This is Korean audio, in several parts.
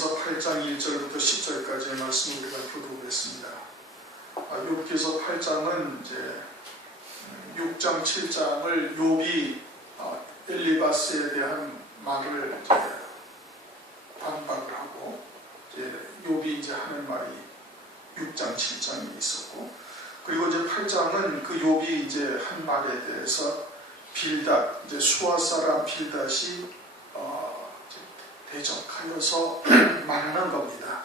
욥기서 8장 1절부터 10절까지의 말씀을 우리가 교도하겠습니다. 욥기서 8장은 이제 6장, 7장을 욥이 엘리바스에 대한 말을 이제 반박을 하고, 이제 욥이 이제 하는 말이 6장, 7장이 있었고, 그리고 이제 8장은 그 욥이 이제 한 말에 대해서 빌닷, 이제 수아 사람 빌닷이 대적하여서 말하는 겁니다.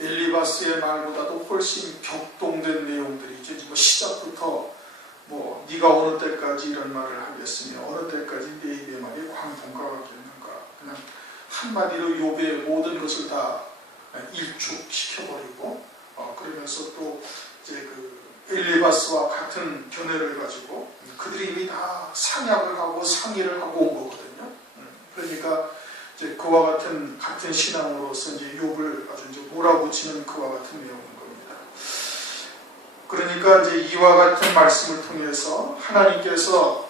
엘리바스의 말보다도 훨씬 격동된 내용들이죠. 뭐 시작부터 뭐 네가 어느 때까지 이런 말을 하겠으며 어느 때까지 내 입의 말이 광풍과 같겠는가. 그냥 한마디로 욥의 모든 것을 다 일축시켜버리고 그러면서 또 이제 그 엘리바스와 같은 견해를 가지고 그들이 이미 다 상약을 하고 상의를 하고 온 거거든요. 그러니까 이제 그와 같은 신앙으로서 이제 욥을 아주 이제 몰아붙이는 그와 같은 내용인 겁니다. 그러니까 이제 이와 같은 말씀을 통해서 하나님께서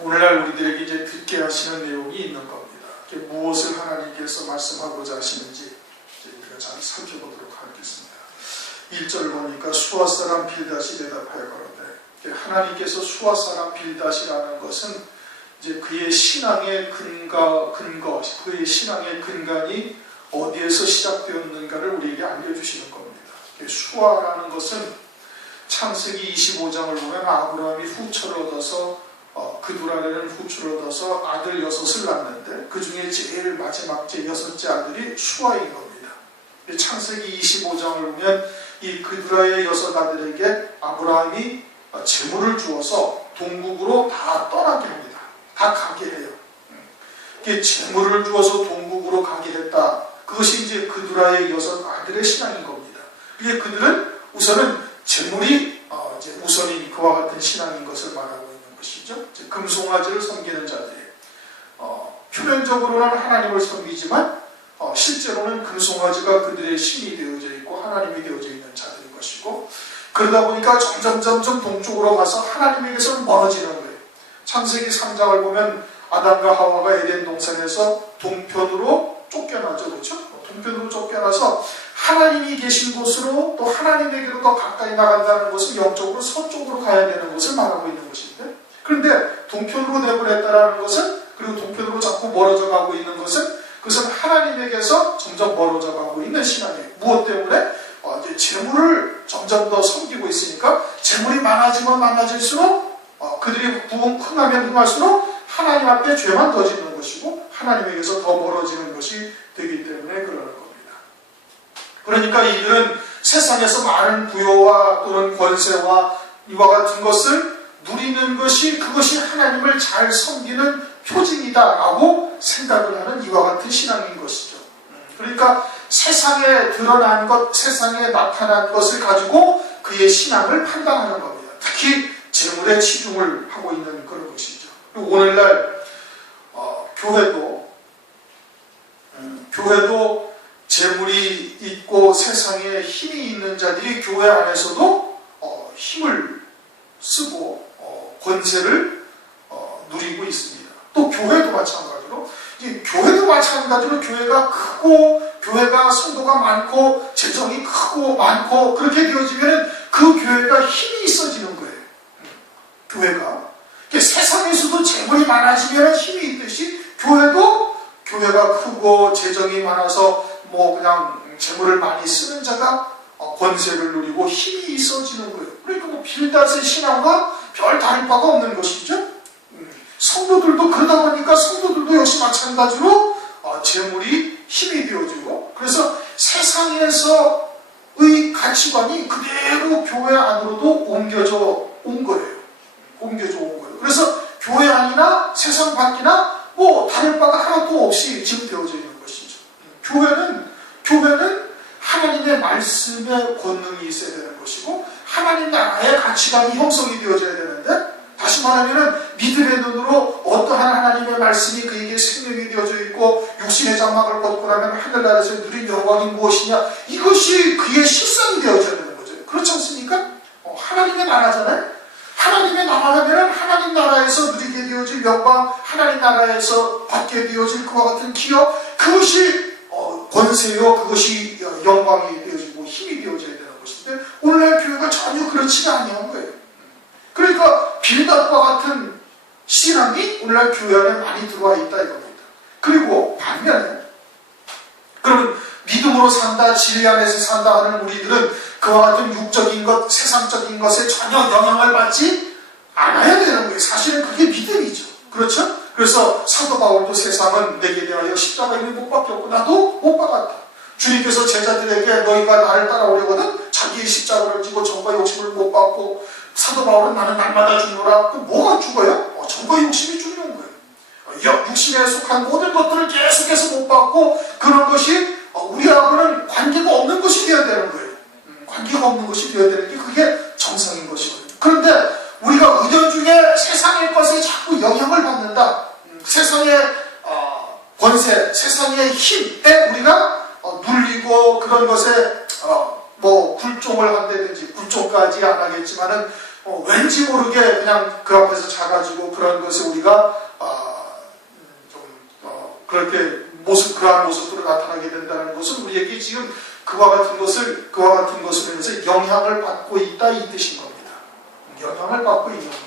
오늘날 우리들에게 이제 듣게 하시는 내용이 있는 겁니다. 무엇을 하나님께서 말씀하고자 하시는지 이제 우리가 잘 살펴보도록 하겠습니다. 1절 보니까 수아 사람 빌닷이 대답하여 가로되, 하나님께서 수아 사람 빌닷이라는 것은 이제 그의 신앙의 근거, 그의 신앙의 근간이 어디에서 시작되었는가를 우리에게 알려주시는 겁니다. 수아라는 것은 창세기 25장을 보면 아브라함이 후처를 얻어서 그두라라는 후처를 얻어서 아들 6을 낳는데 그 중에 제일 마지막 제 6째 아들이 수아인 겁니다. 창세기 25장을 보면 이 그두라의 6 아들에게 아브라함이 재물을 주어서 동국으로 다 떠나게 합니다. 다 가게 해요. 재물을 주어서 동국으로 가게 했다. 그것이 이제 그두라의 6 아들의 신앙인 겁니다. 그들은 우선은 재물이 이제 우선인 그와 같은 신앙인 것을 말하고 있는 것이죠. 금송아지를 섬기는 자들이 표면적으로는 하나님을 섬기지만 실제로는 금송아지가 그들의 신이 되어져 있고 하나님이 되어져 있는 자들인 것이고, 그러다 보니까 점점 동쪽으로 가서 하나님에게서 멀어지는 거예요. 창세기 3장을 보면 아담과 하와가 에덴 동산에서 동편으로 쫓겨나죠. 그렇죠? 동편으로 쫓겨나서 하나님이 계신 곳으로 또 하나님에게로 더 가까이 나간다는 것은 영적으로 서쪽으로 가야 되는 것을 말하고 있는 것인데, 그런데 동편으로 내보냈다는 것은, 그리고 동편으로 자꾸 멀어져 가고 있는 것은, 그것은 하나님에게서 점점 멀어져 가고 있는 신앙이에요. 무엇 때문에? 이제 재물을 점점 더 섬기고 있으니까 재물이 많아지면 많아질수록 그들이 부흥 흥하면 흥할수록 하나님 앞에 죄만 더 짓는 것이고 하나님에게서 더 멀어지는 것이 되기 때문에 그러는 겁니다. 그러니까 이들은 세상에서 많은 부여와 또는 권세와 이와 같은 것을 누리는 것이, 그것이 하나님을 잘 섬기는 표징이다라고 생각을 하는 이와 같은 신앙인 것이죠. 그러니까 세상에 드러난 것, 세상에 나타난 것을 가지고 그의 신앙을 판단하는 겁니다. 특히 재물에 치중을 하고 있는 그런 것이죠. 오늘날 교회도 재물이 있고 세상에 힘이 있는 자들이 교회 안에서도 힘을 쓰고 권세를 누리고 있습니다. 또 교회도 마찬가지로 교회가 크고 교회가 성도가 많고 재정이 크고 많고 그렇게 되어지면 그 교회가 힘이 있어지는 거예요. 세상에서도 재물이 많아지면 힘이 있듯이 교회가 크고 재정이 많아서 뭐 그냥 재물을 많이 쓰는 자가 권세를 누리고 힘이 있어지는 거예요. 그러니까 뭐 빌닷의 신앙과 별 다를 바가 없는 것이죠. 성도들도 그러다 보니까 성도들도 역시 마찬가지로 재물이 힘이 되어지고, 그래서 세상에서의 가치관이 그대로 교회 안으로도 옮겨져 온 거예요. 그래서 교회 안이나 세상 밖이나 뭐 다를 바가 하나도 없이 지금 되어져 있는 것이죠. 교회는 하나님의 말씀에 권능이 있어야 되는 것이고 하나님 나라의 가치관이 형성이 되어져야 되는데, 다시 말하면 믿음의 눈으로 어떠한 하나님의 말씀이 그에게 생명이 되어져 있고 육신의 장막을 벗고 나면 하늘나라에서 누린 영광이 무엇이냐, 이것이 그의 실상이 되어져야 되는 거죠. 그렇지 않습니까? 하나님의 나라잖아요. 하나님의 나라라면 하나님 나라에서 누리게 되어질 영광, 하나님 나라에서 받게 되어질 그와 같은 기업, 그것이 권세요 그것이 영광이 되어지고 힘이 되어져야 되는 것인데 오늘날 교회가 전혀 그렇지가 아니한 거예요. 그러니까 빌닷과 같은 신앙이 오늘날 교회 안에 많이 들어와 있다 이겁니다. 그리고 반면에 그러면 믿음으로 산다, 진리 안에서 산다 하는 우리들은 그와 같은 육적인 것, 세상적인 것에 전혀 영향을 받지 않아야 되는 거예요. 사실은 그게 믿음이죠. 그렇죠? 그래서 사도 바울도 세상은 내게 대하여 십자가에 못 박혔고 나도 못 박았다. 주님께서 제자들에게 너희가 나를 따라오려거든 자기의 십자가를 지고 정과 욕심을 못 받고 사도 바울은 나는 날마다 죽노라. 또 뭐가 죽어요? 정과 욕심이 죽는 거예요. 육신에 속한 모든 것들을 계속해서 못 받고 그런 것이 우리하고는 관계가 없는 것이 되어야 되는 거예요. 관계가 없는 것이 되어야 되는 게 그게 정상인 것이거든요. 그런데 우리가 의존 중에 세상의 것에 자꾸 영향을 받는다. 세상의 권세, 세상의 힘에 우리가 눌리고 그런 것에 뭐 굴종을 한다든지 굴종까지 안 하겠지만은 왠지 모르게 그냥 그 앞에서 작아지고 그런 것에 우리가 그렇게 그러한 모습으로 나타나게 된다는 것은 우리에게 지금 그와 같은 것으로 인해서 영향을 받고 있다 이 뜻인 겁니다. 영향을 받고 있는 거예요.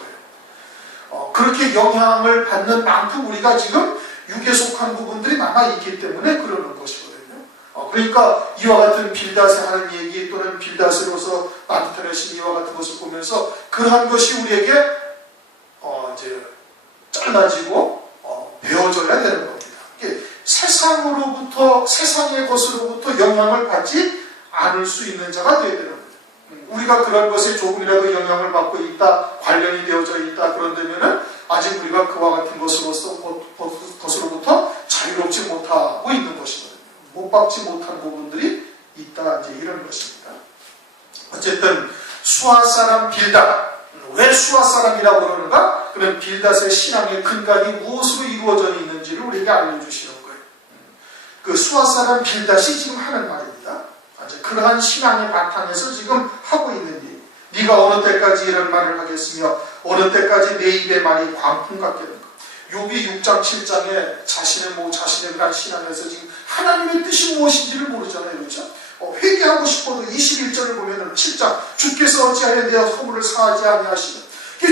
그렇게 영향을 받는 만큼 우리가 지금 육에 속한 부분들이 남아있기 때문에 그러는 것이거든요. 그러니까 이와 같은 빌닷에 하는 얘기 또는 빌닷으로서 나타내신 이와 같은 것을 보면서 그러한 것이 우리에게 이제 짧아지고 배워져야 되는 겁니다. 세상의 것으로부터 영향을 받지 않을 수 있는 자가 되어야 되는 거예요. 우리가 그런 것에 조금이라도 영향을 받고 있다, 관련이 되어져 있다, 그런다면은 아직 우리가 그와 같은 것으로부터 자유롭지 못하고 있는 것이거든요. 못 받지 못한 부분들이 있다, 이제 이런 것입니다. 어쨌든 수아 사람 빌닷, 왜 수아 사람이라고 그러는가? 그는 빌닷의 신앙의 근간이 무엇으로 이루어져 있는지를 우리에게 알려주시는 거예요. 그 수아 사람 빌닷이 지금 하는 말입니다. 그러한 신앙의 바탕에서 지금 하고 있는 일. 네가 어느 때까지 이런 말을 하겠으며 어느 때까지 내 입의 말이 광풍 같겠는가. 욥이 6장 7장에 자신의 그런 신앙에서 지금 하나님의 뜻이 무엇인지를 모르잖아요. 그렇죠? 회개하고 싶어도 21절을 보면은 7장 주께서 어찌하여 내 허물을 사하지 아니하시며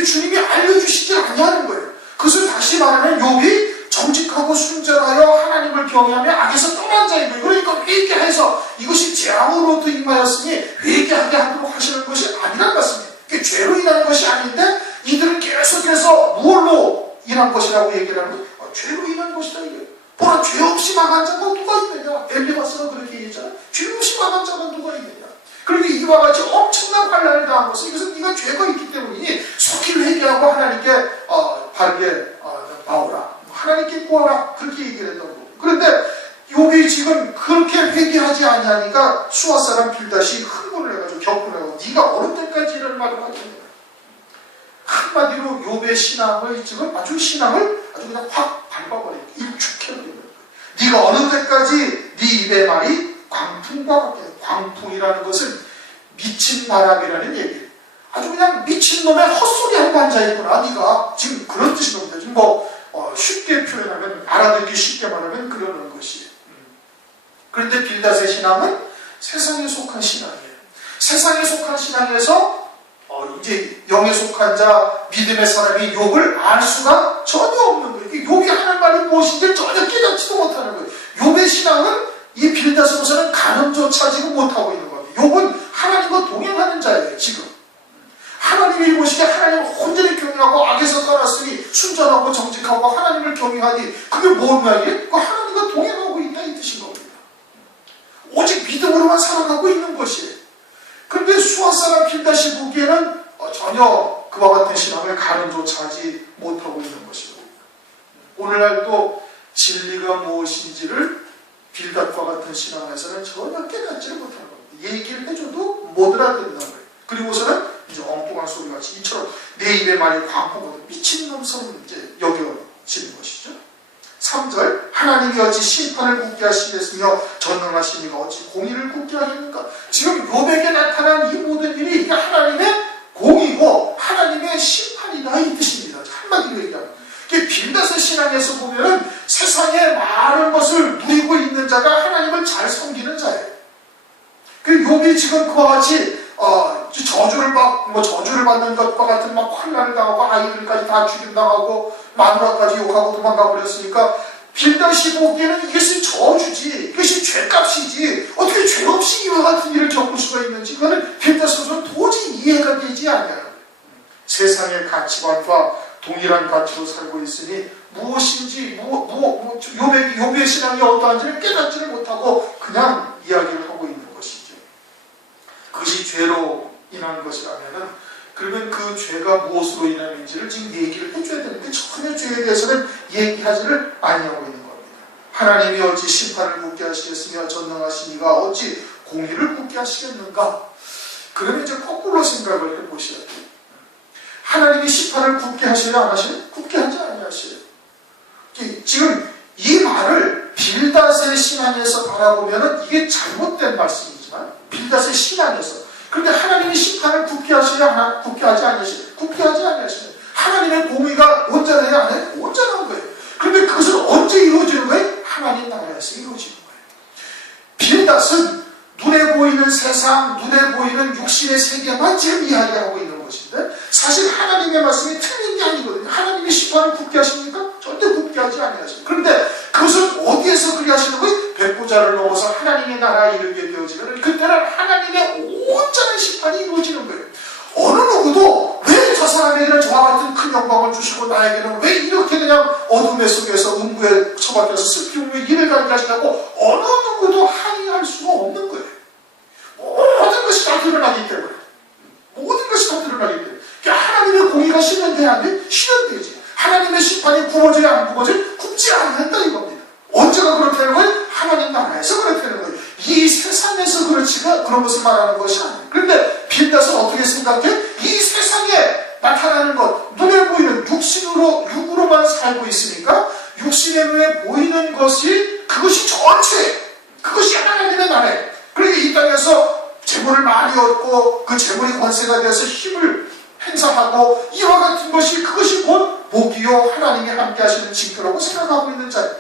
주님이 알려주시지 아니하는 거예요. 그것을 다시 말하면 욥이 정직하고 순전하여 하나님을 경외하며 악에서 떠난 자인 거예요. 그러니까 회개해서 이것이 재앙으로부터 임하였으니 회개하게 하도록 하시는 것이 아니란 말씀이에요. 죄로 인한 것이 아닌데 이들은 계속해서 무엇로 인한 것이라고 얘기를 하는 거예요. 죄로 인한 것이다 이거예요. 보라 죄 없이 망한 자가 누가 있느냐. 엘리바스가 그렇게 얘기했잖아요. 죄 없이 망한 자가 누가 있느냐. 그러니까 이와 같이 엄청난 환난을 당한 것은 이것은 네가 죄가 있기 때문이니 속히 회개하고 하나님께 바르게 나오라. 하나님께 구하라. 그렇게 얘기를 했던 거고. 그런데 욥이 지금 그렇게 회개하지 아니하니까 수아 사람 빌닷이 흥분을 해가지고 격분을 하고 네가 어느 때까지 이런 말을 하겠느냐. 한마디로 욥의 신앙을 지금 아주 그냥 확 밟아버리고 일축해버리는 거예요. 네가 어느 때까지 네 입의 말이 광풍과 같게. 광풍이라는 것은 미친 바람이라는 얘기예요. 아주 그냥 미친놈의 헛소리 한 반자이구나. 네가 지금 그런 뜻인 겁니다. 지금 쉽게 표현하면 알아듣기 쉽게 말하면 그러는 것이에요. 그런데 빌닷의 신앙은 세상에 속한 신앙이에요. 세상에 속한 신앙에서 이제 영에 속한 자 믿음의 사람이 욥을 알 수가 전혀 없는 거예요. 욥이 하는 말이 무엇인지 전혀 깨닫지도 못하는 거예요. 욥의 신앙은 이 빌닷으로서는 가늠조차 지금 못하고 있는 겁니다. 욥은 하나님과 동행하는 자예요. 지금 하나님이 이루시되 하나님을 온전히 경외하고 악에서 떠났으니 순전하고 정직하고 하나님을 경외하니 그게 뭔 말이에요? 그 하나님과 동행하고 있다 이 뜻인 겁니다. 오직 믿음으로만 살아가고 있는 것이에요. 그런데 수아 사람 빌닷이 보기에는 전혀 그와 같은 신앙을 가늠조차 하지 못하고 있는 것이고 오늘날도 진리가 무엇인지를 빌닷과 같은 신앙에서는 전혀 깨닫지를 못하는 겁니다. 얘기를 해줘도 못 알아듣는 거예요. 그리고서는 이제 엉뚱한 소리같이 이처럼 내 입의 말이 광풍보다 미친놈처럼 이제 여겨지는 것이죠. 3절 하나님이 어찌 심판을 굳게 하시겠으며 전능하신 이가 어찌 공의를 굳게 하십니까? 지금 욥에게 나타난 이 모든 일이 이게 하나님의 공의고 하나님의 심판이다 이 뜻입니다. 한마디로 얘기하면 빌닷의 신앙에서 보면은 세상의 많은 것을 누리고 있는 자가 하나님을 잘 섬기는 욥이 지금 그와 같이 저주를 받는 것과 같은 막 환난을 당하고 아이들까지 다 죽임당하고 마누라까지 욕하고 도망가 버렸으니까 빌닷이 보기에는 이것이 저주지, 이것이 죄값이지, 어떻게 죄 없이 이와 같은 일을 겪을 수가 있는지 그거는 빌닷으로서는 도저히 이해가 되지 않아요. 세상의 가치관과 동일한 가치로 살고 있으니 무엇인지 욥의 신앙이 어떠한지를 깨닫지를 못하고 그냥 이야기를 하고 있는 것이죠. 그것이 죄로 인한 것이라면은 그러면 그 죄가 무엇으로 인함인지를 지금 얘기를 해줘야 되는데 전혀 죄에 대해서는 얘기하지를 아니하고 있는 겁니다. 하나님이 어찌 심판을 굳게 하시겠으며 전능하신 이가 어찌 공의를 굳게 하시겠는가? 그러면 이제 거꾸로 생각을 해보셔야 돼요. 하나님이 심판을 굳게 하셔야 안 하셔요? 굳게 하지 아니하셔요. 지금 이 말을 빌닷의 신앙에서 바라보면 이게 잘못된 말씀이지만 빌닷의 신앙에서 그런데 하나님이 심판을 굳게 하셔야 굳게 하지 아니하셔요? 굳게 하지 아니하셔요. 하나님의 공의가 온전해야 안 해요? 온전한 거예요. 그런데 그것은 언제 이루어지는 거예요? 하나님 나라에서 이루어지는 거예요. 빌닷은 눈에 보이는 세상, 눈에 보이는 육신의 세계만 지금 이야기하고 있는 것인데 사실 하나님의 말씀이 틀린 게 아니거든요. 하나님이 심판을 굳게 하십니까? 절대 굳게 하지 아니하십니다. 그런데 그것은 어디에서 그리 하시는 거예요? 백보자를 넘어서 하나님의 나라에 이르게 되어지면 그때는 하나님의 온전한 심판이 이루어지는 거예요. 어느 누구도 왜 저 사람에게는 저와 같은 큰 영광을 주시고 나에게는 왜 이렇게 그냥 어둠의 속에서 음부에 처박혀서 슬피 울며 이를 가게 하시냐고 어느 누구도 항의할 수가 없는 거예요. 모든 것이 다 드러나기 때문에 모든 것이 다 드러나기 때문에 그러니까 하나님의 공의가 실현돼야 안 돼? 실현되지. 하나님의 심판이 굽어져야 안 굽어져요? 굽지 않는다 이겁니다. 언제가 그렇다는 거예요? 하나님 나라에서 그렇다는 거예요. 이 세상에서 그렇지가 그런 것을 말하는 것이 아니에요. 그런데 빌닷은 어떻게 생각해? 이 세상에 나타나는 것, 눈에 보이는 육으로만 살고 있으니까 육신의 눈에 보이는 것이 그것이 전체, 그것이 하나님의 나라예요. 그러니까 이 땅에서 재물을 많이 얻고 그 재물이 권세가 되어서 힘을 행사하고 이와 같은 것이 그것이 곧 복이요 하나님이 함께 하시는 징표라고 생각하고 있는 자예요.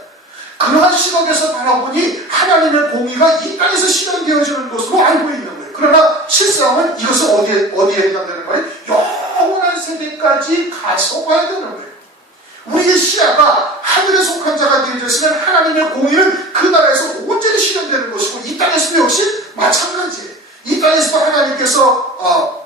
그러한 시각에서 바라보니 하나님의 공의가 이 땅에서 실현되어지는 것으로 알고 있는 거예요. 그러나 실상은 이것은 어디에 해당되는 거예요? 영원한 세대까지 가서 봐야 되는 거예요. 우리의 시야가 하늘에 속한 자가 되어졌으면 하나님의 공의는 그 나라에서 온전히 실현되는 것이고 이 땅에서도 역시 마찬가지예요. 이 땅에서도 하나님께서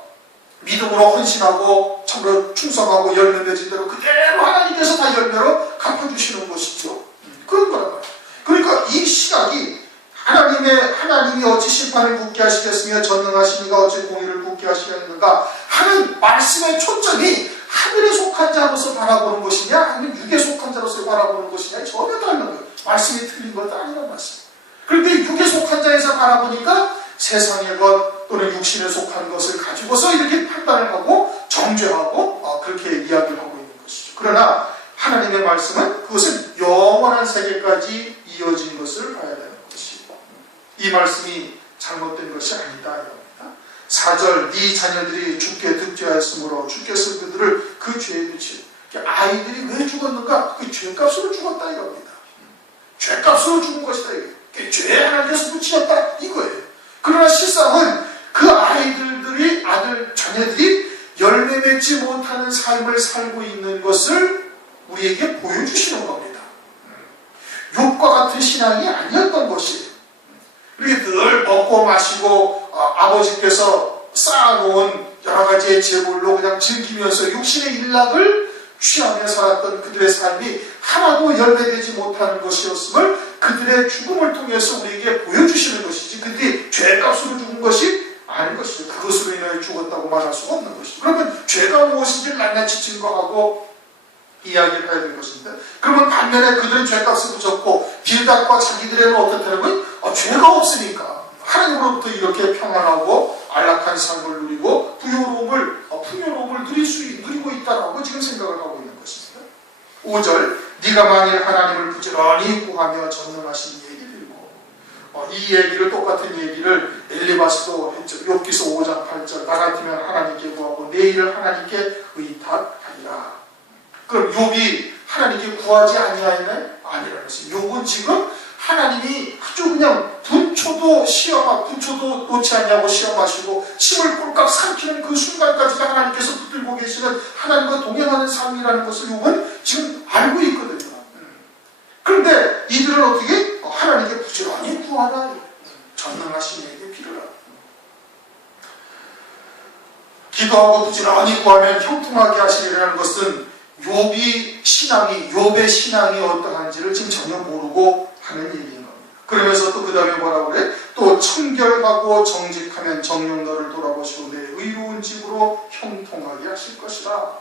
믿음으로 헌신하고 참으로 충성하고 열매 맺은 대로 그대로 하나님께서 다 열매로 갚아주시는 것이죠. 그런 거란 말이에요. 그러니까 이 시각이 하나님이 어찌 심판을 굳게 하시겠으며 전능하신 이가 어찌 공의를 굳게 하시겠는가 하는 말씀의 초점이 하늘에 속한 자로서 바라보는 것이냐 아니면 육에 속한 자로서 바라보는 것이냐 전혀 다른 거예요. 말씀이 틀린 것도 아니란 말씀. 그런데 육에 속한 자에서 바라보니까 세상의 것 또는 육신에 속한 것을 가지고서 이렇게 판단을 하고 정죄하고 그렇게 이야기를 하고 있는 것이죠. 그러나 하나님의 말씀은 그것은 영원한 세계까지 이어진 것을 봐야 되는 것이고 이 말씀이 잘못된 것이 아니다 이겁니다. 4절 네 자녀들이 죽게 득죄하였으므로 주께서 그들을 그 죄에 넣지. 아이들이 왜 죽었는가? 그 죄값으로 죽었다 이겁니다. 죄값으로 죽은 것이다 이거예요. 죄에 하나님께서 붙이셨다 이거예요. 그러나 실상은 그 자녀들이 열매 맺지 못하는 삶을 살고 있는 것을 우리에게 보여주시는 겁니다. 욥과 같은 신앙이 아니었던 것이에요. 이렇게 늘 먹고 마시고 아버지께서 쌓아놓은 여러 가지의 재물로 그냥 즐기면서 육신의 일락을 취하며 살았던 그들의 삶이 하나도 열매되지 못하는 것이었음을 그들의 죽음을 통해서 우리에게 보여주시는 것이지 그들이 죄값으로 죽은 것이 아닌 것이죠. 그것으로 인하여 죽었다고 말할 수가 없는 것이죠. 그러면 죄가 무엇인지 낱낱이 증거하고 이야기를 해야 될 것인데 그러면 반면에 그들은 죄값을 붙였고 빌닷과 자기들에는 어떻다는 거예요? 죄가 없으니까 하나님으로부터 이렇게 평안하고 안락한 삶을 누리고 풍요로움을 누리고 있다라고 지금 생각을 하고 있는 것입니다. 5절 네가 만일 하나님을 부지런히 구하며 전능하신 얘기를 읽고 이 얘기를 똑같은 얘기를 엘리바스도 했죠. 욥기서 5장 8절 나 같으면 하나님께 구하고 내 일을 하나님께 의탁하리라. 그럼 욥이 하나님께 구하지 아니하였나요? 아니라는 것이죠. 욥은 지금 하나님이 아주 그냥 부초도 부초도 놓지 않냐고 시험하시고 침을 꼴깍 삼키는 그 순간까지도 하나님께서 붙들고 계시는 하나님과 동행하는 삶이라는 것을 욥은 지금 알고 있거든요. 그런데 이들은 어떻게? 하나님께 부지런히 구하라. 전능하신 이에게 빌어라. 기도하고 부지런히 구하면 형통하게 하시리라는 것은 욥의 신앙이 어떠한지를 지금 전혀 모르고 하는 얘기인 겁니다. 그러면서 또 그 다음에 뭐라고 그래? 또 청결하고 정직하면 정녕 너를 돌아보시고 내 의로운 집으로 형통하게 하실 것이라.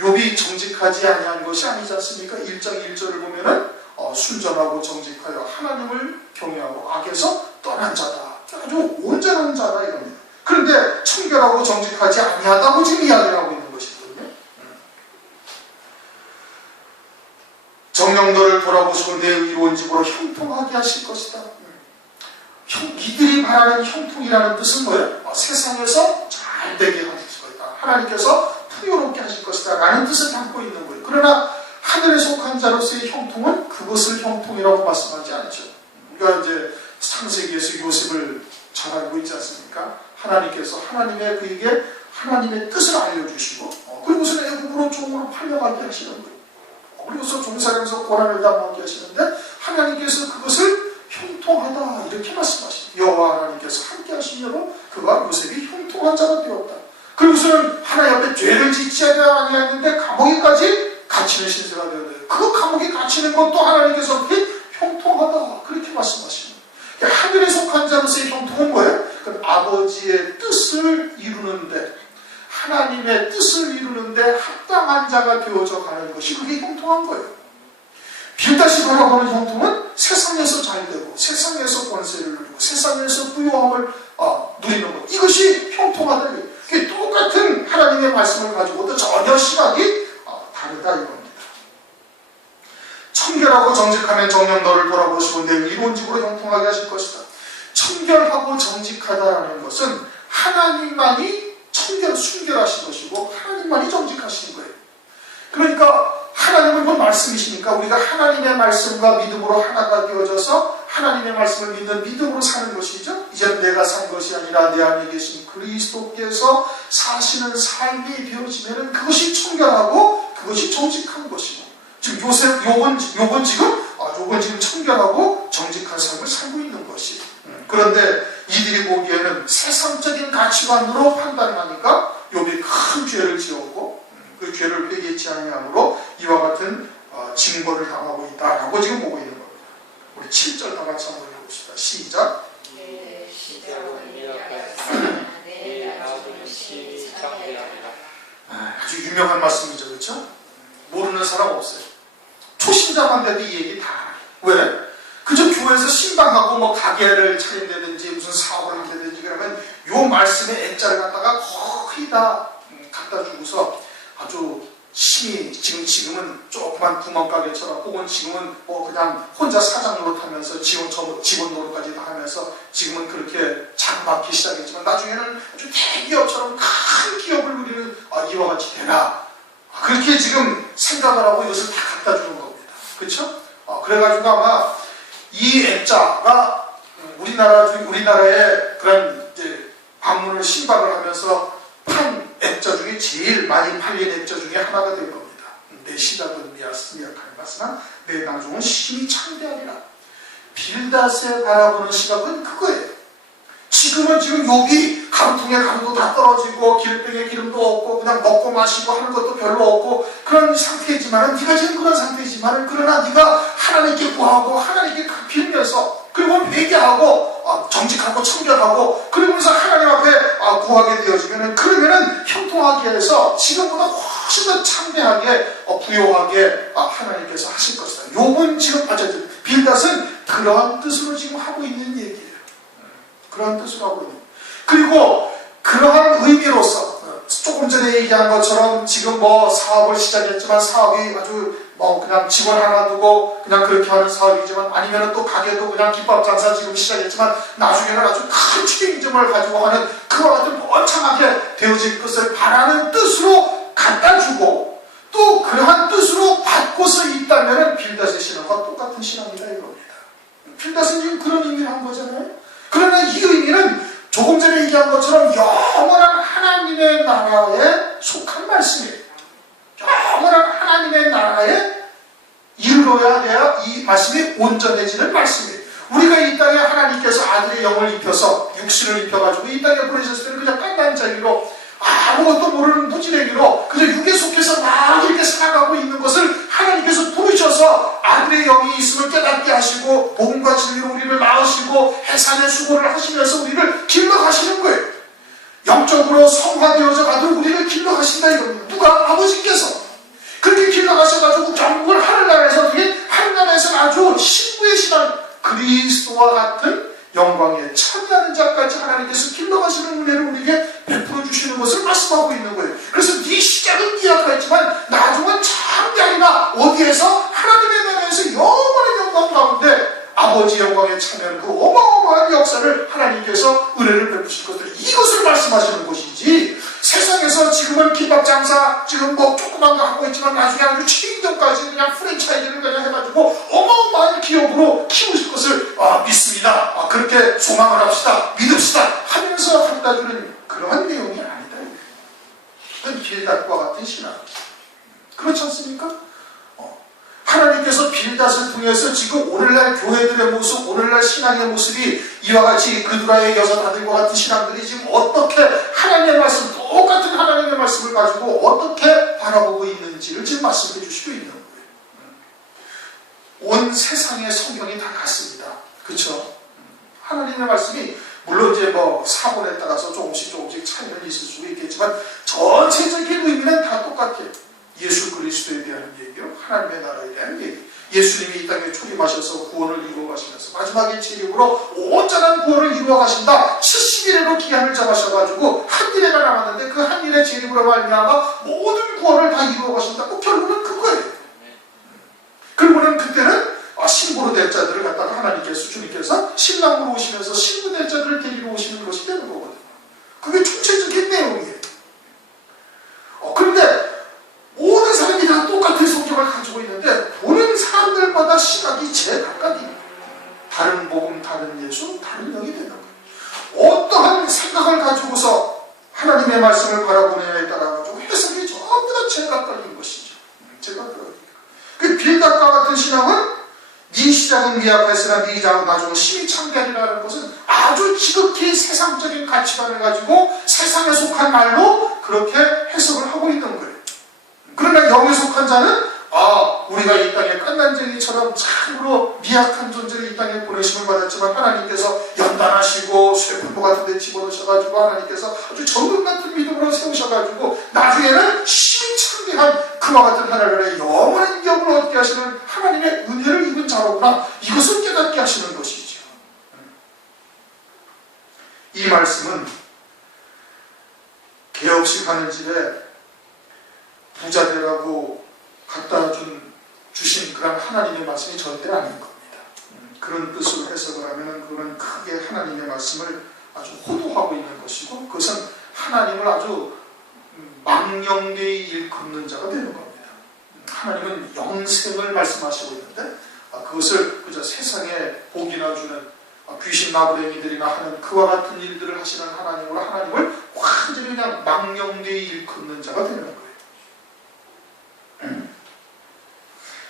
욥이 정직하지 아니한 것이 아니지 않습니까? 1장 1절을 보면은 순전하고 정직하여 하나님을 경외하고 악에서 떠난 자다. 아주 온전한 자다 이겁니다. 그런데 청결하고 정직하지 아니하다고 지금 이야기를 하고 있는 것이거든요. 정녕 너를 돌아보시고 내 의로운 집으로 형통하게 하실 것이다. 이들이 말하는 형통이라는 뜻은 뭐예요? 세상에서 잘 되게 하실 것이다. 하나님께서 풍요롭게 하실 것이다 라는 뜻을 담고 있는 거예요. 그러나 하늘에 속한 자로서의 형통은 그것을 형통이라고 말씀하지 않죠. 우리가 이제 창세기에서 요셉을 잘 알고 있지 않습니까? 하나님께서 그에게 하나님의 뜻을 알려주시고 그리고서 애굽으로 종으로 팔려가게 하시는 거예요. 그리고서 종살면서 고난을 당하게 하시는데 하나님께서 그것을 형통하다 이렇게 말씀하십니다. 여호와 하나님께서 함께 하시므로 그가 요셉이 형통한 자가 되었다. 그리고서는 하나님 앞에 죄를 짓지 아니하였는데 감옥에까지 갇히는 신세가 되었다. 그 감옥에 갇히는 것도 하나님께서 형통하다 그렇게 말씀하십니다. 하늘에 속한 자로서의 형통은 뭐예요? 아버지의 뜻을 이루는데 하나님의 뜻을 이루는데 합당한 자가 되어져 가는 것이 그게 형통한 거예요. 빌닷이 바라보는 형통은 세상에서 잘되고 세상에서 권세를 누리고 세상에서 부유함을 누리는 것. 이것이 형통하다. 이게 똑같은 하나님의 말씀을 가지고도 전혀 시각이 다르다 이겁니다. 청결하고 정직하면 정녕 너를 돌아보시고 내 의로운 집으로 형통하게 하실 것이다. 청결하고 정직하다라는 것은 하나님만이 순결하신 것이고 하나님만이 정직하신 거예요. 그러니까 하나님은 뭐 말씀이시니까 우리가 하나님의 말씀과 믿음으로 하나가 되어져서 하나님의 말씀을 믿는 믿음으로 사는 것이죠. 이제는 내가 산 것이 아니라 내 안에 계신 그리스도께서 사시는 삶이 되어지면 그것이 청결하고 그것이 정직한 것이고 지금 욥은 지금 청결하고 정직한 삶을 살고 있는 것이. 그런데 이들이 보기에는 세상적인 가치관으로 판단을 하니까 욥이 큰 죄를 지었고 그 죄를 회개치 아니함으로 이와 같은 징벌을 당하고 있다라고 지금 보고 있는 겁니다. 우리 7절 다 같이 한번 해봅시다. 시작. 아주 유명한 말씀이죠, 그렇죠? 모르는 사람 없어요. 초신자만 돼도 이 얘기 다 알아요. 왜? 그저 교회에서 신방하고 뭐 가게를 차린다든지 무슨 사업을 한다든지 그러면 요 말씀의 액자를 갖다가 거의 다 갖다 주고서 아주 심히 지금은 조그만 구멍가게처럼 혹은 지금은 뭐 그냥 혼자 사장 노릇하면서 직원 노릇까지 다 하면서 지금은 그렇게 장막기 시작했지만 나중에는 아주 대기업처럼 큰 기업을 누리는 이와 같이 되라. 그렇게 지금 생각을 하고 이것을 다 갖다 주는 겁니다. 그렇죠? 그래가지고 아마 이 액자가 우리나라의 그런 이제 방문을 신방을 하면서 판 액자 중에 제일 많이 팔린 액자 중에 하나가 될 겁니다. 내 시작은 미약하니 봤으나 내 나중은 심히 창대하리라. 빌닷에 바라보는 시각은 그거예요. 지금 욥이 가루통에 가루도 다 떨어지고 기름병에 기름도 없고 그냥 먹고 마시고 하는 것도 별로 없고 그런 상태이지만은 네가 지금 그런 상태이지만은 그러나 네가 하나님께 구하고 하나님께 빌면서 그리고 회개하고 정직하고 청결하고 그러면서 하나님 앞에 구하게 되어지면은 그러면은 형통하게 해서 지금보다 훨씬 더 창대하게 부요하게 하나님께서 하실 것이다. 욥은 지금 빌닷은 그러한 뜻으로 지금 하고 있는 얘기예요. 그러한 뜻을 하고 있는. 그리고 그러한 의미로서 조금 전에 얘기한 것처럼 지금 뭐 사업을 시작했지만 사업이 아주 뭐 그냥 직원 하나 두고 그냥 그렇게 하는 사업이지만 아니면 또 가게도 그냥 김밥 장사 지금 시작했지만 나중에는 아주 큰 체인점을 가지고 하는 그와 같은 번창하게 되어질 것을 바라는 뜻으로 갖다 주고 또 그러한 뜻으로 받고서 있다면 빌닷의 신앙과 똑같은 신앙이다 이겁니다. 빌닷은 지금 그런 의미를 한 거잖아요. 그러나 이 의미는 조금 전에 얘기한 것처럼 영원한 하나님의 나라에 속한 말씀이에요. 영원한 하나님의 나라에 이르러야 돼야 이 말씀이 온전해지는 말씀이에요. 우리가 이 땅에 하나님께서 아들의 영을 입혀서 육신을 입혀가지고 이 땅에 보내셨을 때는 그냥 깐난 자기로 아무것도 모르는 무지랭이로 그저 육에 속해서 막 이렇게 살아가고 있는 것을 하나님께서 부르셔서 아들의 영이 있음을 깨닫게 하시고 복음과 진리로 우리를 낳으시고 해산의 수고를 하시면서 우리를 길러가시는 거예요. 영적으로 성화되어져 가도 우리를 길러가신다 이겁니다. 누가? 아버지께서 그렇게 길러가셔가지고 영국을 하늘나라에서 하늘나라에서는 아주 신부의 신앙 그리스도와 같은 영광에 참여하는 자까지 하나님께서 길러가시는 은혜를 우리에게 베풀어 주시는 것을 말씀하고 있는 거예요. 그래서 네 시작은 미약하지만 나중은 장대하리라. 어디에서? 하나님의 나라에서 영원한 영광 가운데 아버지 영광에 참여하는 그 어마어마한 역사를 하나님께서 은혜를 베푸실 것들, 이것을 말씀하시는 것이지, 세상에서 지금은 김밥 장사 지금 뭐 조그만 거 하고 있지만 나중에 아주 체인점까지 그냥 프랜차이즈를 그냥 해가지고 어마어마한 기업으로 키우실 것을 믿습니다. 그렇게 소망을 합시다. 믿읍시다. 하면서 한다주는 그러한 내용이 아니다. 그건 빌닷과 같은 신앙. 그렇지 않습니까? 하나님께서 빌닷을 통해서 지금 오늘날 교회들의 모습, 오늘날 신앙의 모습이 이와 같이 그두라의 여섯 아들과 같은 신앙들이 지금 어떻게 하나님의 말씀, 똑같은 하나님의 말씀을 가지고 어떻게 바라보고 있는지를 지금 말씀해 주시고 있는 거예요. 온 세상의 성경이 다 같습니다. 그렇죠? 하나님의 말씀이 물론 이제 뭐 사본에 따라서 조금씩 차이는 있을 수 있겠지만 전체적인 의미는 다 똑같아요. 예수 그리스도에 대한 얘기요, 하나님의 나라에 대한 얘기. 예수님이 이 땅에 초림하셔서 구원을 이루어 가시면서 마지막에 재림으로 온전한 구원을 이루어 가신다. 70일에도 기한을 잡으셔가지고 한 일에가 남았는데 그 한 일의 재림으로 말미암아 모든 구원을 다 이루어 가신다. 결론은 그거예요. 그리고는 그때는 신부로 될 자들을 갖다가 하나님께서, 주님께서 신랑으로 오시면서 신부 될 자들을 데리러 오시는 것이 되는 거거든요. 그게 총체적인 내용이에요. 그런데 모든 사람이 다 똑같은 성경을 가지고 있는데 보는 사람들마다 시각이 제각각이에요. 다른 복음, 다른 예수, 다른 영이 되는 거예요. 어떠한 생각을 가지고서 하나님의 말씀을 바라보느냐에 따라 가지고 해석이 전부 다 제각각인 것이죠. 제각각이에요. 그 빌닷과 같은 신앙은 네 시작은 미약하였으나 네 나중은 심히 창대하리라는 것은 아주 지극히 세상적인 가치관을 가지고 세상에 속한 말로 그렇게 해석을 하고 있는 거예요. 그러나 영에 속한 자는 우리가 이 땅에 깐난쟁이처럼 참으로 미약한 존재를 이 땅에 보내심을 받았지만 하나님께서 연단하시고 쇠풀도 같은 데 집어넣으셔가지고 하나님께서 아주 정금 같은 믿음으로 세우셔가지고 나중에는 심히 창대한 그와 같은 하나님의 영원한 기업을 얻게 하시는 하나님의 은혜를 입은 자로구나. 이것을 깨닫게 하시는 것이죠. 이 말씀은 개업식 하는 집에 부자 되라고 갖다 주신 그런 하나님의 말씀이 절대 아닌 겁니다. 그런 뜻으로 해석을 하면 그건 크게 하나님의 말씀을 아주 호도하고 있는 것이고 그것은 하나님을 아주 망령되이 일컫는 자가 되는 겁니다. 하나님은 영생을 말씀하시고 있는데 그것을 그저 세상에 복이나 주는 귀신 나부랭이들이나 하는 그와 같은 일들을 하시는 하나님으로 하나님을 완전히 그냥 망령되이 일컫는 자가 되는 거예요.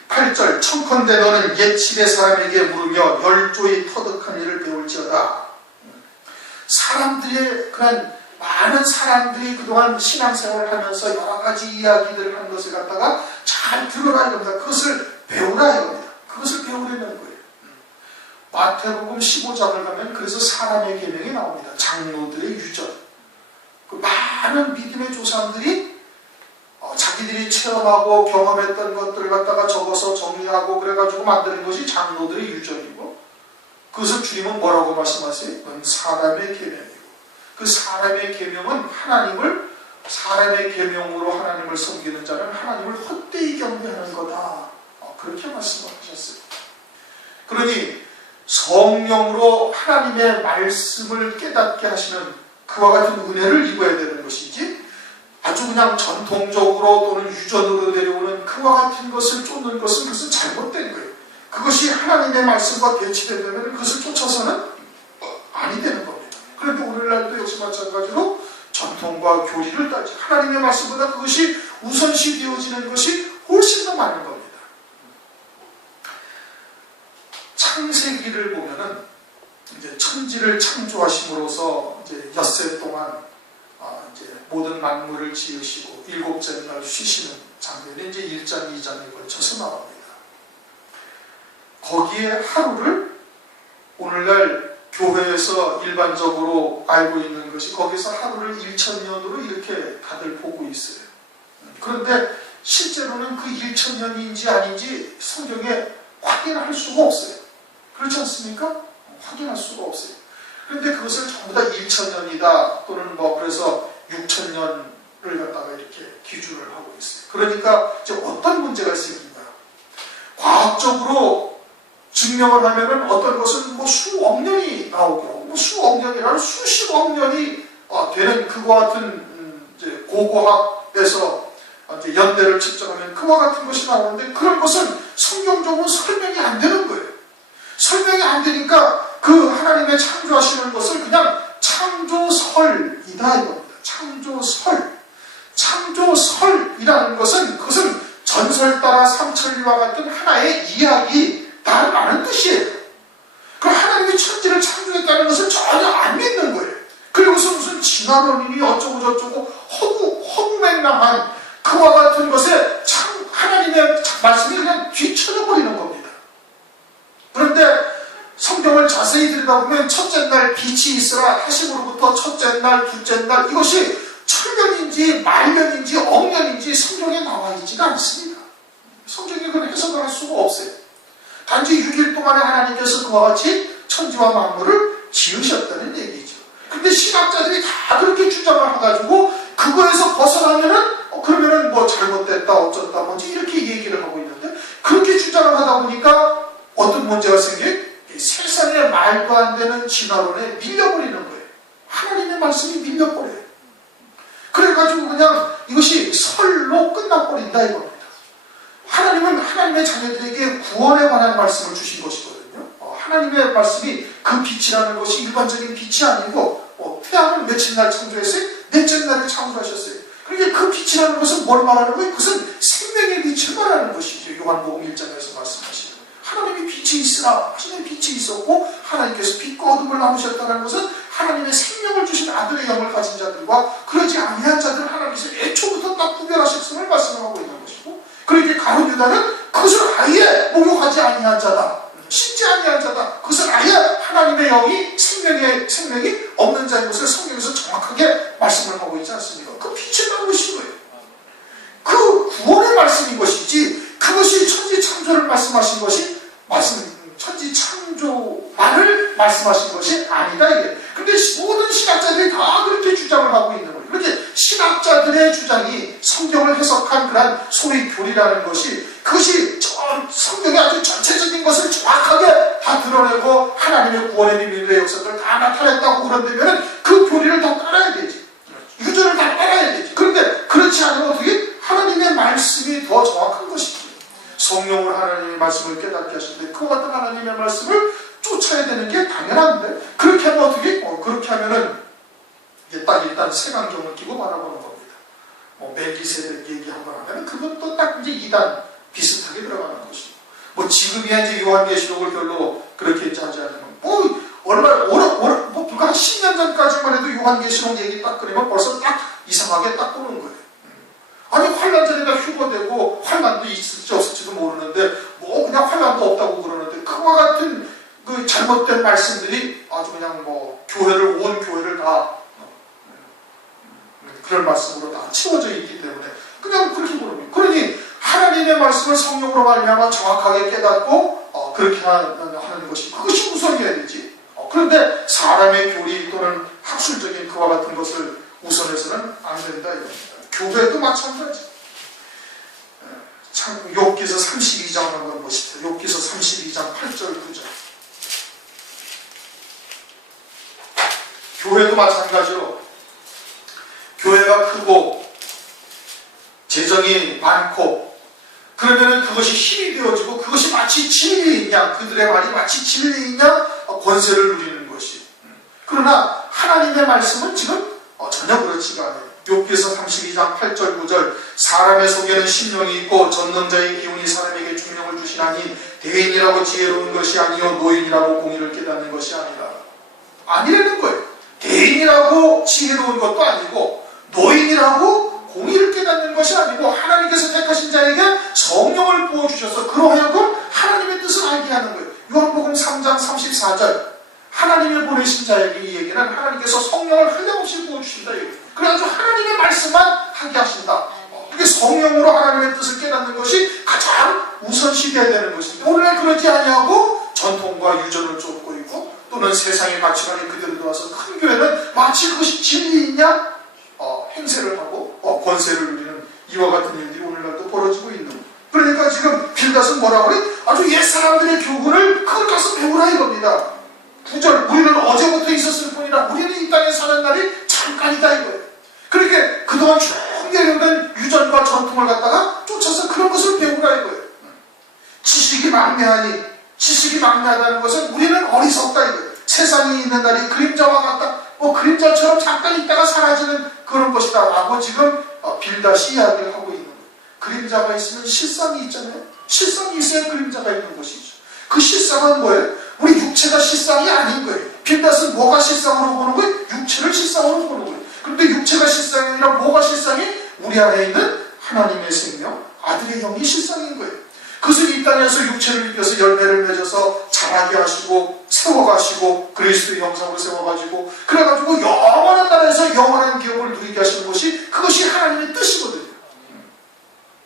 8절 청컨대 너는 옛 집의 사람에게 물으며 열조의 터득한 일을 배울지어다. 사람들의 그런 많은 사람들이 그동안 신앙생활을 하면서 여러가지 이야기들을 한 것을 갖다가 잘 들어라 이겁니다. 그것을 배우라 이겁니다. 그것을 배우려는 거예요. 마태복음 15장을 가면 그래서 사람의 계명이 나옵니다. 장로들의 유전. 그 많은 믿음의 조상들이 자기들이 체험하고 경험했던 것들을 갖다가 적어서 정리하고 그래가지고 만드는 것이 장로들의 유전이고 그것을 주님은 뭐라고 말씀하세요? 그건 사람의 계명이고 그 사람의 계명은 하나님을 사람의 계명으로 하나님을 섬기는 자는 하나님을 헛되이 경배하는 거다. 그렇게 말씀하셨어요. 그러니 성령으로 하나님의 말씀을 깨닫게 하시는 그와 같은 은혜를 입어야 되는 것이지 아주 그냥 전통적으로 또는 유전으로 내려오는 그와 같은 것을 쫓는 것은 그것은 잘못된 거예요. 그것이 하나님의 말씀과 배치되면 그것을 쫓아서는 아니다. 마찬가지로 전통과 교리를 따지 하나님의 말씀보다 그것이 우선시 되어지는 것이 훨씬 더 많은 겁니다. 창세기를 보면은 이제 천지를 창조하심으로써 이제 엿새 동안 이제 모든 만물을 지으시고 일곱째 날 쉬시는 장면이 이제 1장, 2장에 걸쳐서 나옵니다. 거기에 하루를 오늘날 교회에서 일반적으로 알고 있는 것이 거기서 하루를 1000년으로 이렇게 다들 보고 있어요. 그런데 실제로는 그 1000년인지 아닌지 성경에 확인할 수가 없어요. 그렇지 않습니까? 확인할 수가 없어요. 그런데 그것을 전부 다 1000년이다 또는 뭐 그래서 6000년을 갖다가 이렇게 기준을 하고 있어요. 그러니까 이제 어떤 문제가 생긴다. 과학적으로 증명을 하면은 어떤 것은 뭐 수억 년이 나오고 뭐 수억 년이라는 수십억 년이 되는 그와 같은 이제 고고학에서 이제 연대를 측정하면 그와 같은 것이 나오는데 그런 것은 성경적으로 설명이 안 되는 거예요. 설명이 안 되니까 그 하나님의 창조하시는 것을 그냥 창조설이다 이겁니다. 창조설이라는 것은 그것은 전설 따라 삼천리와 같은 하나의 이야기다라는 뜻이에요. 그 하나님이 천지를 창조했다는 것을 전혀 안 믿는 거예요. 그리고서 무슨 진화론이니 어쩌고 저쩌고 허무맹랑한 그와 같은 것에 하나님의 말씀이 그냥 뒤쳐져버리는 겁니다. 그런데 성경을 자세히 들여다보면 첫째 날 빛이 있으라 하심으로부터 첫째 날, 둘째 날 이것이 천년인지 말년인지 억년인지 성경에 나와 있지가 않습니다. 성경에 그런 해석을 할 수가 없어요. 단지 6일 동안에 하나님께서 그와 같이 천지와 만물을 지으셨다는 얘기죠. 근데 신학자들이 다 그렇게 주장을 해가지고 그거에서 벗어나면은 그러면은 뭐 잘못됐다 어쩌다 뭔지 이렇게 얘기를 하고 있는데 그렇게 주장을 하다 보니까 어떤 문제가 생겨요? 세상에 말도 안 되는 진화론에 밀려버리는 거예요. 하나님의 말씀이 밀려버려요. 그래가지고 그냥 이것이 설로 끝나버린다 이겁니다. 하나님은 하나님의 자녀들에게 구원에 관한 말씀을 주신 것이거든요. 하나님의 말씀이 그 빛이라는 것이 일반적인 빛이 아니고 태양은 며칠 날 창조했어요? 넷째 날에 창조하셨어요. 그러니까 그 빛이라는 것은 뭘 말하는 거예요? 그것은 생명의 빛을 말하는 것이죠. 요한복음 1장에서 말씀하시는 하나님이 빛이 있으라 하시는 빛이 있었고 하나님께서 빛과 어둠을 나누셨다는 것은 하나님의 생명을 주신 아들의 영을 가진 자들과 그러지 아니한 자들을 하나님께서 애초부터 딱 구별하셨음을 말씀하고 있는 것이고 그러니까 가룟 유다는 그것을 아예 목욕하지 아니한 자다. 신지 아니한 자다. 그것을 아예 하나님의 영이 생명이 없는 자인 것을 성경에서 정확하게 말씀을 하고 있지 않습니까? 그 빛을 나누신 거예요. 그 구원의 말씀인 것이지 그것이 천지 창조를 말씀하신 것이 천지 창조만을 말씀하신 것이 아니다 이게. 근데 모든 신학자들이 다 그렇게 주장을 하고 있는 거예요. 그런데 신학자들의 주장이 성경을 해석한 그런 소위 교리라는 것이 그것이 성경의 아주 전체적인 것을 정확하게 다 드러내고 하나님의 구원의 비밀의 역사를 다 나타냈다고 그런다면 그 교리를 다 따라야 되지. 유전을 다 따라야 되지. 그런데 그렇지 않으면 어떻게 하나님의 말씀이 더 정확한 것이지. 성령을 하나님의 말씀을 깨닫게 하시는데 그와 같은 하나님의 말씀을 쫓아야 되는 게 당연한데 그렇게 하면 어떻게? 그렇게 하면은 이제 딱 일단 색안경을 끼고 바라보는 겁니다. 멜기세덱 얘기 한번 하면 그것도 딱 이제 이단 비슷하게 들어가는 것이고 뭐 지금이야 이제 요한계시록을 별로 그렇게 하지 않으면 불과 한 10년 전까지만 해도 요한계시록 얘기 딱 그러면 벌써 딱 이상하게 딱 보는 거예요. 아니 환난 전에다 휴거되고 환난도 있을지 없을지도 모르는데 뭐 그냥 환난도 없다고 그러는데 그와 같은 그 잘못된 말씀들이 아주 그냥 뭐 온 교회를 다 그런 말씀으로 다 채워져 있기 때문에 그냥 그렇게 보는 거예요. 그러니 하나님의 말씀을 성령으로 말미암아 정확하게 깨닫고 그렇게 하는 것이 그것이 우선이어야 되지. 그런데 사람의 교리 또는 학술적인 그와 같은 것을 우선해서는 안 된다 이겁니다. 교회도 마찬가지. 욥기서 32장 한번 보십시오. 욥기서 32장 8절 9절. 교회도 마찬가지로 교회가 크고 재정이 많고 그러면은 그것이 힘이 되어지고 그것이 마치 진리인 양 그들의 말이 마치 진리인 양 권세를 누리는 것이. 그러나 하나님의 말씀은 지금 전혀 그렇지가 않아요. 욥기서 32장 8절 9절 사람의 속에는 심령이 있고 전능자의 기운이 사람에게 중령을 주시나니 대인이라고 지혜로운 것이 아니요 노인이라고 공의를 깨닫는 것이 아니라. 아니라는 거예요. 대인이라고 지혜로운 것도 아니고 노인이라고 공의를 깨닫는 것이 아니고 하나님께서 택하신 자에게 성령을 부어주셔서 그로 하여금 하나님의 뜻을 알게 하는 거예요. 요한복음 3장 34절 하나님을 보내신 자에게 이 얘기는 하나님께서 성령을 한량없이 부어주신다. 그래가지고 하나님의 말씀만 하게 하신다. 이게 성령으로 하나님의 뜻을 깨닫는 것이 가장 우선시돼야 되는 것입니다. 오늘날 그러지 아니하고 전통과 유전을 쫓고 있고 또는 세상의 가치관이 그대로 들어와서 큰 교회는 마치 그것이 진리이냐 행세를 하고 권세를 누리는 이와 같은 일들이 오늘날도 벌어지고 있는 거예요. 그러니까 지금 빌닷은 뭐라고 그래? 아주 옛사람들의 교훈을 그걸 가서 배우라 이겁니다. 9절 우리는 어제부터 있었을 뿐이라 우리는 이 땅에 사는 날이 잠깐이다 이거예요. 그러니까 그동안 쭉 내려오던 유전과 전통을 갖다가 쫓아서 그런 것을 배우라 이거예요. 지식이 막대하니 지식이 막대하다는 것은 우리는 어리석다 이거예요. 세상에 있는 날이 그림자와 같다. 그림자처럼 잠깐 있다가 사라지는 그런 것이다 라고 지금 빌닷이 이야기를 하고 있는 거예요. 그림자가 있으면 실상이 있잖아요. 실상이 있어야 그림자가 있는 것이죠. 그 실상은 뭐예요? 우리 육체가 실상이 아닌 거예요. 빌닷은 뭐가 실상으로 보는 거예요? 육체를 실상으로 보는 거예요. 그런데 육체가 실상이 아니라 뭐가 실상이? 우리 안에 있는 하나님의 생명, 아들의 영이 실상인 거예요. 그것을 이 땅에서 육체를 입혀서 열매를 맺어서 자라게 하시고 세워가시고 그리스도의 형상으로 세워가지고 그래가지고 영원한 나라에서 영원한 기업을 누리게 하시는 것이 그것이 하나님의 뜻이거든요.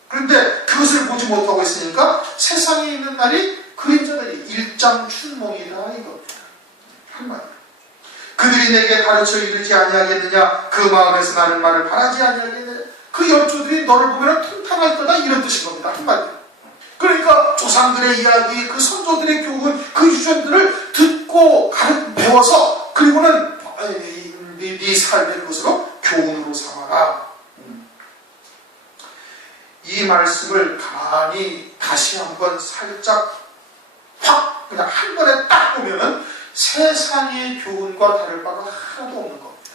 그런데 그것을 보지 못하고 있으니까 세상에 있는 날이 그림자들이 일장춘몽이다 이겁니다. 한마디로 그들이 내게 가르쳐 이르지 아니하겠느냐 그 마음에서 나는 말을 바라지 아니하겠느냐 그 열조들이 너를 보면 통탄할 거다 이런 뜻인 겁니다. 한마디로 그러니까 조상들의 이야기 그 선조들의 교훈 그 유전들을 듣고 배워서 그리고는 네 삶의 것으로 교훈으로 삼아라. 이 말씀을 가만히 다시 한번 살짝 확 그냥 한 번에 딱 보면은 세상의 교훈과 다를 바가 하나도 없는 겁니다.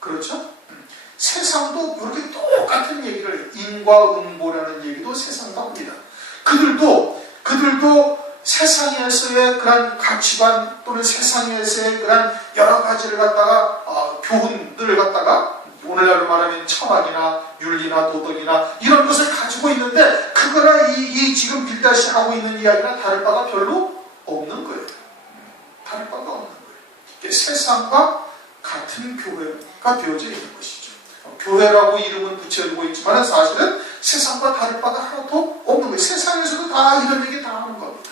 그렇죠? 세상도 이렇게 똑같은 얘기를 해요. 인과응보라는 얘기도 세상도 합니다. 그들도 세상에서의 그런 가치관 또는 세상에서의 그런 여러 가지를 갖다가 교훈들을 갖다가 오늘날로 말하면 철학이나 윤리나 도덕이나 이런 것을 가지고 있는데 그거나 이 지금 빌닷이 하고 있는 이야기나 다를 바가 별로 없는 거예요. 다를 바가 없는 거예요. 세상과 같은 교회가 되어져 있는 것이죠. 교회라고 이름은 붙여두고 있지만 사실은 세상과 다를 바가 하나도 없는 거예요. 세상에서도 다 이런 얘기 다 하는 겁니다.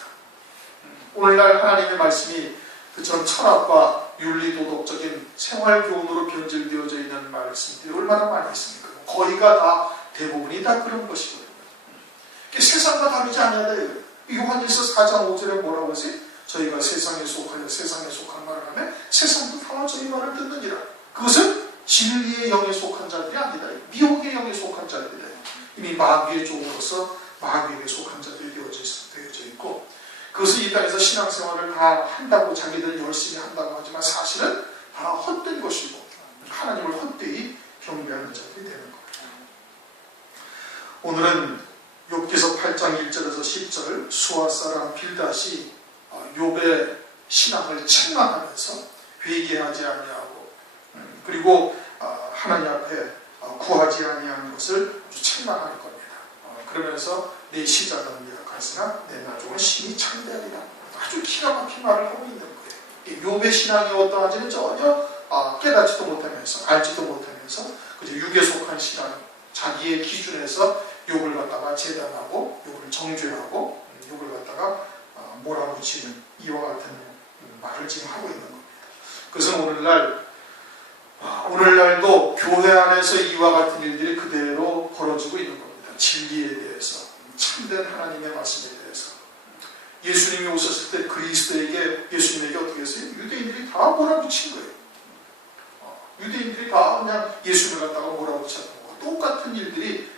오늘날 하나님의 말씀이 그처럼 철학과 윤리 도덕적인 생활 교훈으로 변질되어져 있는 말씀들이 얼마나 많이 있습니까? 거의가 다 대부분이 다 그런 것이거든요. 세상과 다르지 않아야 돼요. 요한일서 4장 5절에 뭐라고 하세요? 저희가 세상에 속하여 세상에 속한 말을 하면 세상도 다 저희 말을 듣느니라. 그것은 진리의 영에 속한 자들이 아니다. 미혹의 영에 속한 자들이다. 이미 마귀의 종으로서 마귀에게 속한 자들이 되어져 있고 그것을 이 땅에서 신앙생활을 다 한다고 자기들은 열심히 한다고 하지만 사실은 다 헛된 것이고 하나님을 헛되이 경배하는 자들이 되는 겁니다. 오늘은 욥기서 8장 1절에서 10절 수아 사람 빌닷이 욥의 신앙을 책망하면서 회개하지 아니하고 그리고 하나님 앞에 구하지 아니하는 것을 책망할 겁니다. 그러면서 내 시작은 미약하으나 내 나중은 심히 창대하리라. 아주 기가 막힌 말을 하고 있는 거예요. 욥의 신앙이 어떠한지는 전혀 깨닫지도 못하면서 알지도 못하면서 그저 육에 속한 신앙 자기의 기준에서 욥을 갖다가 재단하고 욥을 정죄하고 욥을 갖다가 몰아붙이는 이와 같은 말을 지금 하고 있는 겁니다. 그것은 오늘날도 교회 안에서 이와 같은 일들이 그대로 벌어지고 있는 겁니다. 진리에 대해서, 참된 하나님의 말씀에 대해서. 예수님이 오셨을 때 그리스도에게, 예수님에게 어떻게 했어요? 유대인들이 다 몰아붙인 거예요. 유대인들이 다 그냥 예수님을 갖다가 몰아붙였던 거고 똑같은 일들이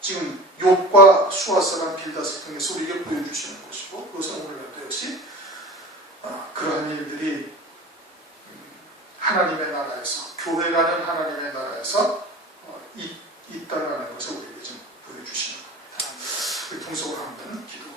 지금 욥과 수아 사람 빌닷을 통해서 우리에게 보여주시는 것이고 그것은 오늘날도 역시 그러한 일들이 하나님의 나라에서, 교회라는 하나님의 나라에서 있다라는 것을 우리에게 좀 보여주시는 겁니다. 우리 통속으로 한번 기도.